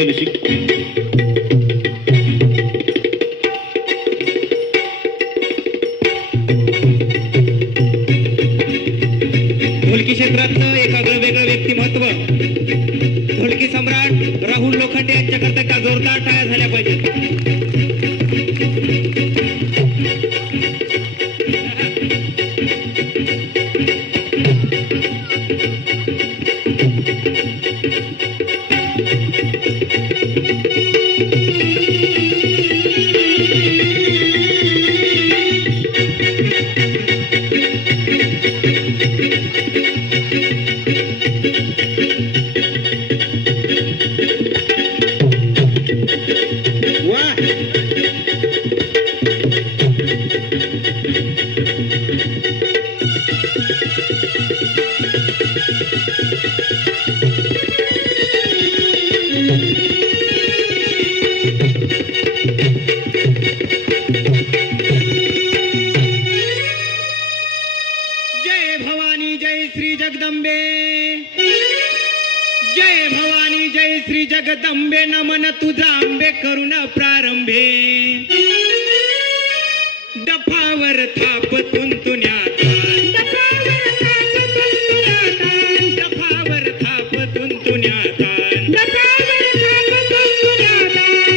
शैलशी ढोलकी क्षेत्रातलं एक वेगळं व्यक्तिमत्व ढोलकी सम्राट राहुल लोखंडे यांच्याकरता का जोरदार टाळ्या झाल्या पाहिजेत. जय भवानी जय श्री जगदंबे, जय भवानी जय श्री जगदंबे, नमन तुझा आंबे करुण प्रारंभे. डफावर थाप तुंतुण्यात, डफावर थाप तुंतुण्यात,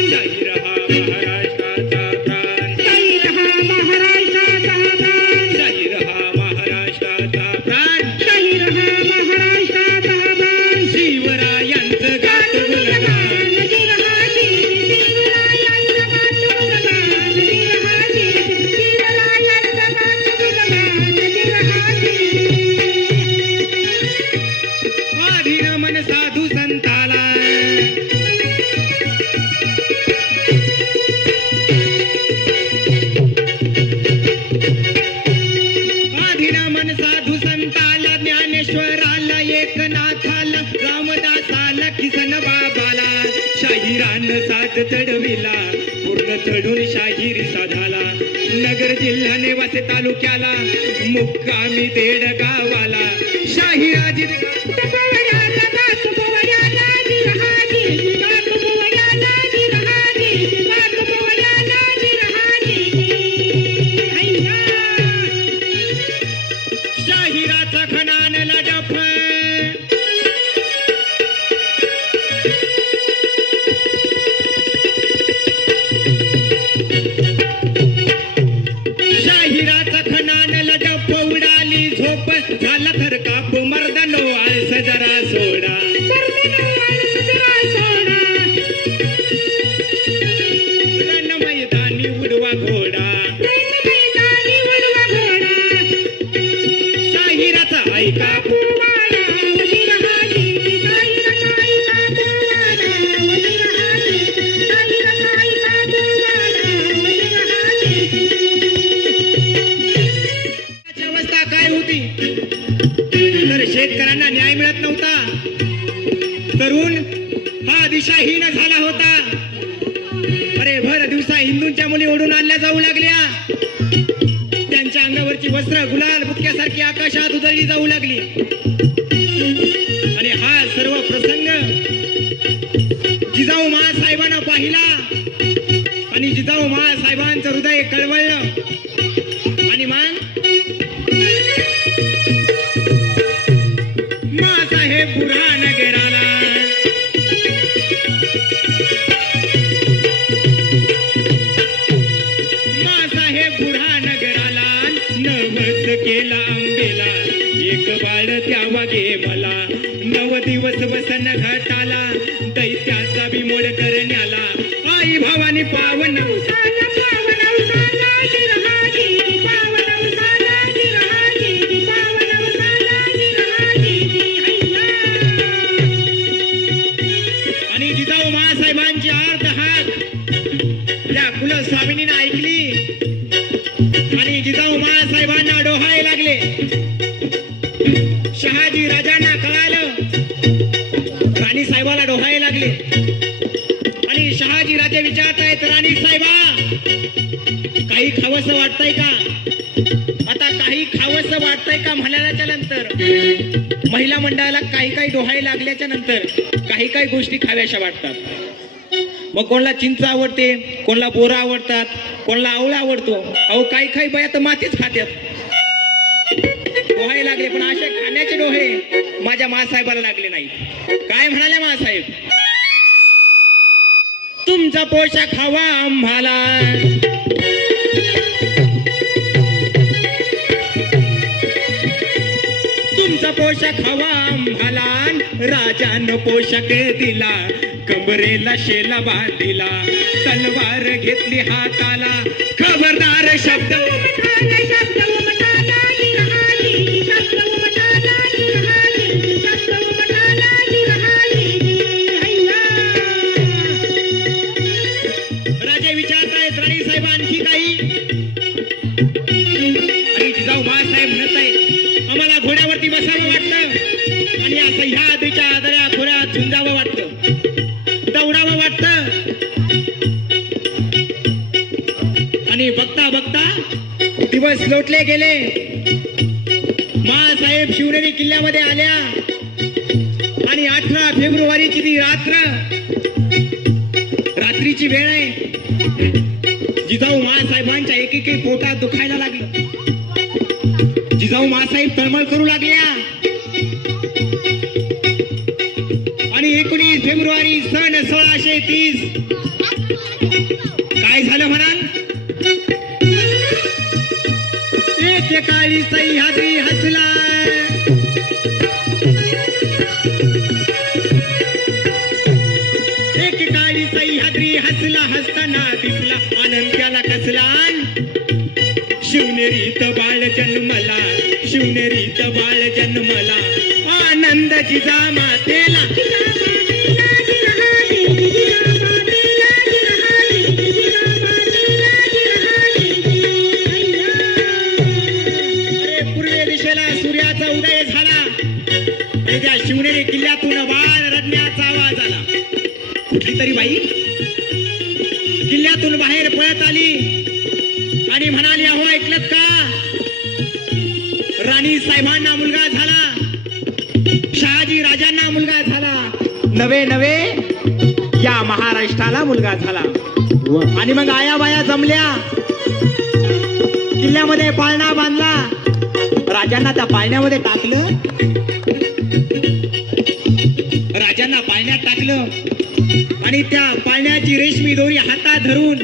जाहीर हा महाराष्ट्राचा प्राण, जाहीर हा महाराष्ट्राचा प्राण, शिवरायांचं गात गुणगान, स्वाधीन मन साधू संताला, स्वाधीन मन साधू संताला, ज्ञानेश्वराला एकनाथाला, रामदासाला किसन बाबाला, शाहिरानं साज चढविला, पूर्ण चढून शाहिरी साधाला. नगर जिल्हा नेवासे तालुक्याला, मुक्कामी तेड गावाला, शाहिराजी शाहिराचा खणानला डफ, शाहिराचा खणानला डफ, उडाली झोप झाला थरकाप, मर्दानो आळस जरा सोडा, रण मैदानी उडवा घोडा, शाहिराचा ऐका अवस्था काय होती तर शेतकऱ्यांना न्याय मिळत नव्हता. तरुण हा दिशाहीन झाला होता. अरे भर दिवसा हिंदूंच्या मुली ओढून आणल्या जाऊ लागल्या. त्यांच्या अंगावरची वस्त्र गुलाल बुक्क्यासारखी आकाशात उधळली जाऊ लागली. आणि हा सर्व प्रसंग जिजाऊ महासाहेबांना पाहिला आणि जिजाऊ महासाहेबांचं हृदय कळवळलं. आणि मग मासाहेब बुऱ्हाणगराला, मासाहेब बुऱ्हाणगराला, नवस केला आंबेला, एक बाळ द्यावा घे मला, 9 दिवस वसन घाटाला, दैत्याचा बिमोड करण्याला, आई भावानी पावन आणि जिजाऊ महासाहेबांची अर्ध हात त्या कुलस्वामिनीनं ऐकली आणि जिजाऊ महासाहेबांना डोहाळे लागले. शहाजी राजांना कळालं, राणी साहेबाला डोहाळे लागले. आणि शहाजी राजे विचारतायत, राणी साहेबा काही खावंसं वाटतंय का? आता काही खावंसं वाटतंय का म्हणाल्याच्या नंतर महिला मंडळाला काही डोहाळे लागल्याच्या नंतर काही गोष्टी खाव्याशा वाटतात. मग कोणाला चिंच आवडते, कोणाला बोरं आवडतात, कोणाला आवळा आवडतो. अहो काही बाया तर मातीच खात्यात. डोहाळे लागले, पण असे खाण्याचे डोहे माझ्या मासाहेबाला लागले नाही. काय म्हणाल्या मासाहेब? तुमचा पोशाख हवा आम्हाला, तुमचा पोशाख हवा आम्हाला, राजानं पोशाख दिला, कमरेला शेला बांधिला, तलवार घेतली हाताला, खबरदार शब्द राजे विचारतायत राणी साहेब आणखी काही. आणि जिजाऊ मासाहेब म्हणत आहेत आम्हाला घोड्यावरती बसावं वाटतं आणि असं ह्या आधीच्या आदऱ्या खोऱ्यात झुंजावं वाटतं, दौडावं वाटतं. आणि बघता दिवस लोटले गेले. मासाहेब शिवनेरी किल्ल्यामध्ये आल्या आणि 18 फेब्रुवारीची ती रात्रीची वेळ आहे. जिजाऊ मासाहेबांच्या एकेकी पोटात दुखायला लागलं. जिजाऊ मासाहेब तळमळ करू लागल्या. आणि 19 फेब्रुवारी सन 1630 काय झालं म्हणाल? एकेकाळी सह्याद्री हसला, एकेकाळी सह्याद्री हसला, हसताना दिसला आनंद त्याला कसला. शिवनेरीत बाळ जन्मला, शिवनेरीत बाळ जन्मला, आनंद जिजा मातेला. सूर्याचा उदय झाला. त्याच्या शिवनेरी किल्ल्यातून बाळ रडण्याचा आवाज आला. कुठली तरी बाई किल्ल्यातून बाहेर पळत आली आणि म्हणाली अहो ऐकलत का, राणी साहेबांना मुलगा झाला, शहाजी राजांना मुलगा झाला, नवे या महाराष्ट्राला मुलगा झाला. आणि मग आया बाया जमल्या, किल्ल्यामध्ये पाळणा बांधला, राजांना त्या पाळण्यामध्ये टाकलं, राजांना पाळण्यात टाकलं. आणि त्या पाळण्याची रेशमी दोरी हातात धरून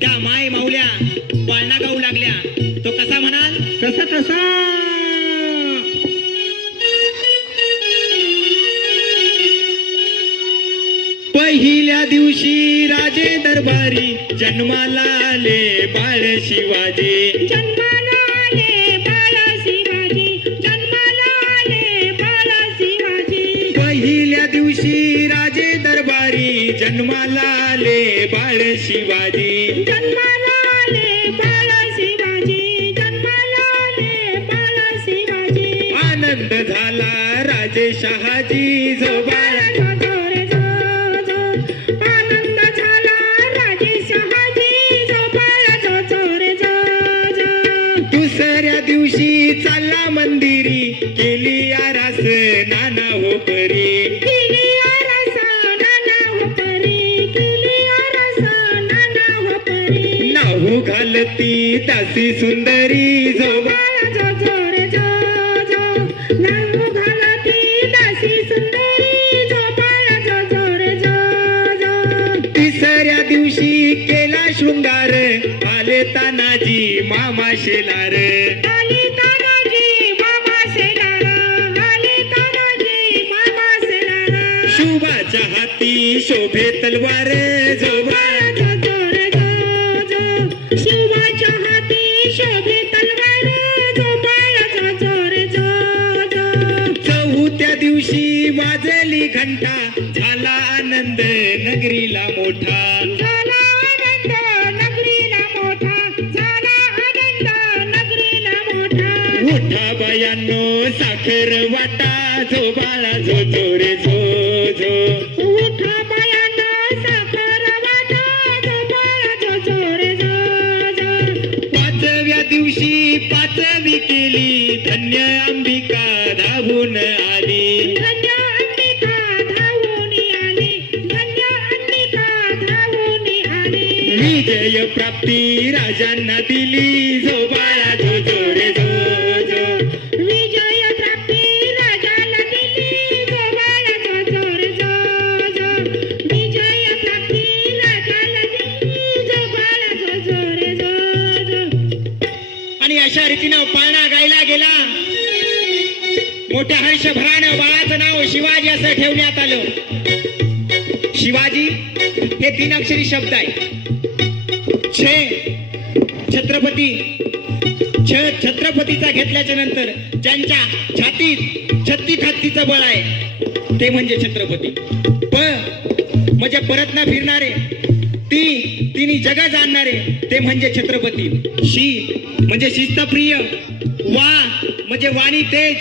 त्या माय माऊल्या पाळणा गाऊ लागल्या. तो कसा म्हणाल? कसा पहिल्या दिवशी राजे दरबारी जन्माला आले बाळ शिवाजी, जन्माला आले बाळ शिवाजी, जन्माला आले बाळ शिवाजी. पहिल्या दिवशी राजे दरबारी जन्माला आले बाळ शिवाजी, जन्माला आले बाळ शिवाजी, जन्माला आले बाळ शिवाजी. आनंद झाला राजे शहाजी जो बाळ, दिवशी चालला मंदिरी केली आरास नाना हो परी, केली आरास नाना हो परी, केली आरास नाना हो परी. नाहू घालती दासी सुंदरी जो बाळ जो जोर जो जो, नाहू घालती दासी सुंदरी जो बाळ जो जोर जो जो. तिसऱ्या दिवशी केला शृंगार आले तानाजी मामा शेलार, शुभाच्या हाती शोभे तलवार जो बाळ जो जोर जो जो, शुभाच्या हाती शोभे तलवार जो बाळ जो जोर जो जो. चौथ्या दिवशी वाजली घंटा झाला आनंद नगरीला मोठा, झाला आनंद नगरीला मोठा, झाला आनंद नगरीला मोठा. उठा बायांनो साखर वाटा जो बाळा जो जोर जो जो, उठा बायांनो साखर वाटा जो बाळा जो जोर जो जो. पाचव्या दिवशी 5 विजय प्राप्ती राजांना दिली जो बाळा जो जो रे जो जो विजय प्राप्ती राजाला दिली जो बाळा जो जो रे जो जो विजय प्राप्ती राजाला दिली जो बाळा जो जो रे जो जो. आणि अशा रीतीनं पाळणा गायला गेला. मोठ्या हर्षभरानं बाळाचं नाव शिवाजी असं ठेवण्यात आलं. शिवाजी हे 3 अक्षरी शब्द आहे. छत्रपती छत्रपतीचा घेतल्याच्या नंतर ज्यांच्या छातीत 36 हत्तीचं बळ आहे ते म्हणजे छत्रपती. म्हणजे परत न फिरणारे, तिन्ही जग जाणणारे ते म्हणजे छत्रपती. म्हणजे शिस्तप्रिय, वा म्हणजे वाणी तेज,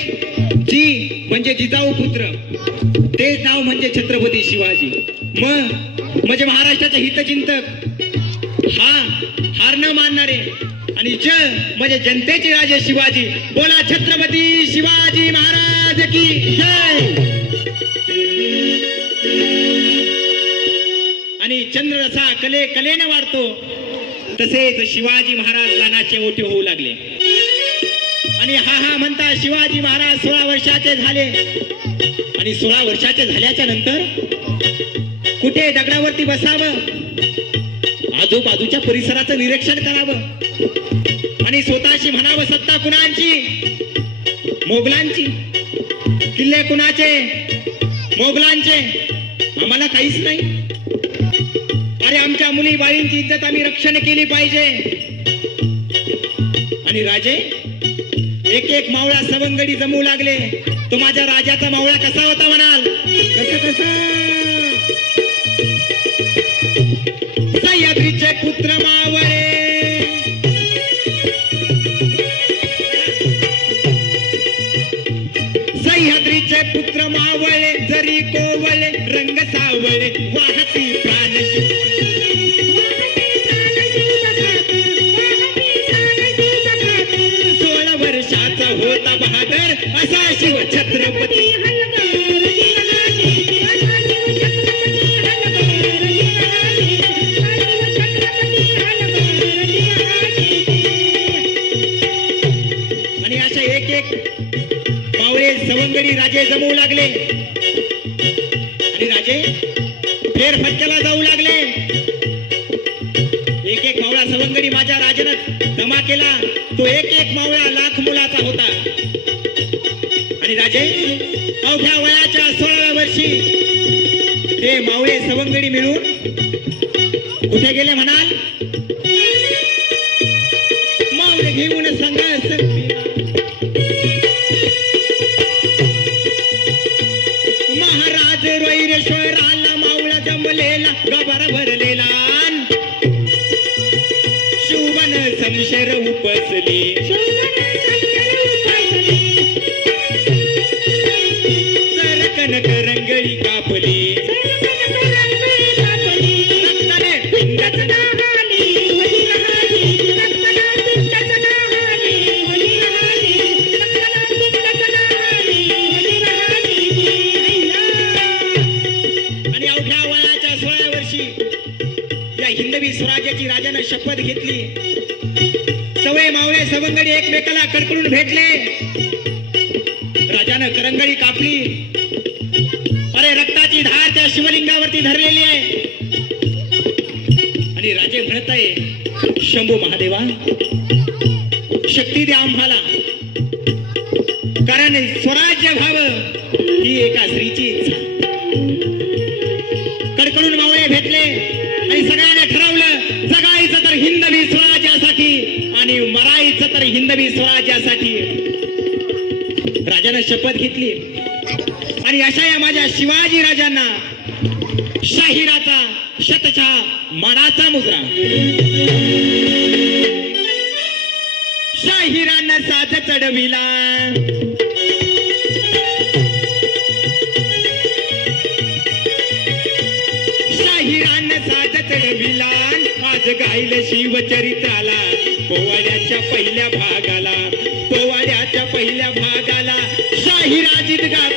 जी म्हणजे जिजाऊ पुत्र, तेच नाव म्हणजे छत्रपती शिवाजी. म्हणजे महाराष्ट्राचे हितचिंतक, हार न मानणारे, आणि म्हणजे जनतेचे राजे शिवाजी. बोला छत्रपती शिवाजी महाराज की जय. आणि चंद्र जसा कलेने वाढतो तसेच शिवाजी महाराज लहानाचे मोठे होऊ लागले. आणि हा म्हणता शिवाजी महाराज 16 वर्षाचे झाले. आणि 16 वर्षाचे झाल्याच्या नंतर कुठे दगडावरती बसावं, आजूबाजूच्या परिसराचं निरीक्षण करावं आणि स्वतःशी म्हणावं, सत्ता कुणाची? मोगलांची. किल्ले कुणाचे? मोगलांचे. आम्हाला काहीच नाही. अरे आमच्या मुली बाळींची इज्जत आम्ही रक्षण केली पाहिजे. आणि राजे एक एक मावळा सवंगडी जमू लागले. तो माझ्या राजाचा मावळा कसा होता म्हणाल? कसा सह्याद्रीचे पुत्र मावळे, सह्याद्रीचे पुत्र मावळे, जरी कोवळे रंग सावळे, वाहती प्राण 16 वर्षाचा होता बहादर असा शिव छत्रपती. आणि अशा एक एक मावळे सवंगडी राजे जमवू लागले. आणि राजे फेरफटक्याला जाऊ लागले. एक एक मावळा सवंगडी माझ्या राजानं जमा केला. तो एक एक मावळा लाख मुलाचा होता. आणि राजे अवघ्या वयाच्या 16व्या वर्षी ते मावळे सवंगडी मिळून कुठे गेले म्हणाल? मावळे घेऊन संघर्ष महाराज रोईरेश्वराला मावळा जमलेला गबार भरलेला. शुभन समशर उपसली, सरकन करंगळी कापली, रक्ताने पिंडाच नाहाली, आणि अवघ्या वयाच्या 16व्या वर्षी या हिंदवी स्वराज्याची राजानं शपथ घेतली. सवय मावळे सवंगडी एकमेकाला कडकडून भेटले. राजानं करंगळी कापली. अरे रक्ताची धार त्या शिवलिंगावरती धरलेली आहे. आणि राजे म्हणत आहे, शंभू महादेवा शक्ती द्या आम्हाला, कारण स्वराज्य व्हावं ही एका स्त्रीची इच्छा. कडकडून मावळे भेटले आणि सगळ्यांनी ठरवलं, जगायचं तर हिंदवी स्वराज्यासाठी आणि मरायचं तर हिंदवी स्वराज्यासाठी. राजानं शपथ घेतली. आणि अशा या माझ्या शिवाजी राजांना शाहिराचा शतशः मानाचा मुजरा. शाहिरानं साज चढविला, शाहिरानं साज चढविला. आज गायले शिवचरित्राला पोवाड्याच्या पहिल्या भागाला, पोवाड्याच्या पहिल्या भागाला शाहिराजीत गात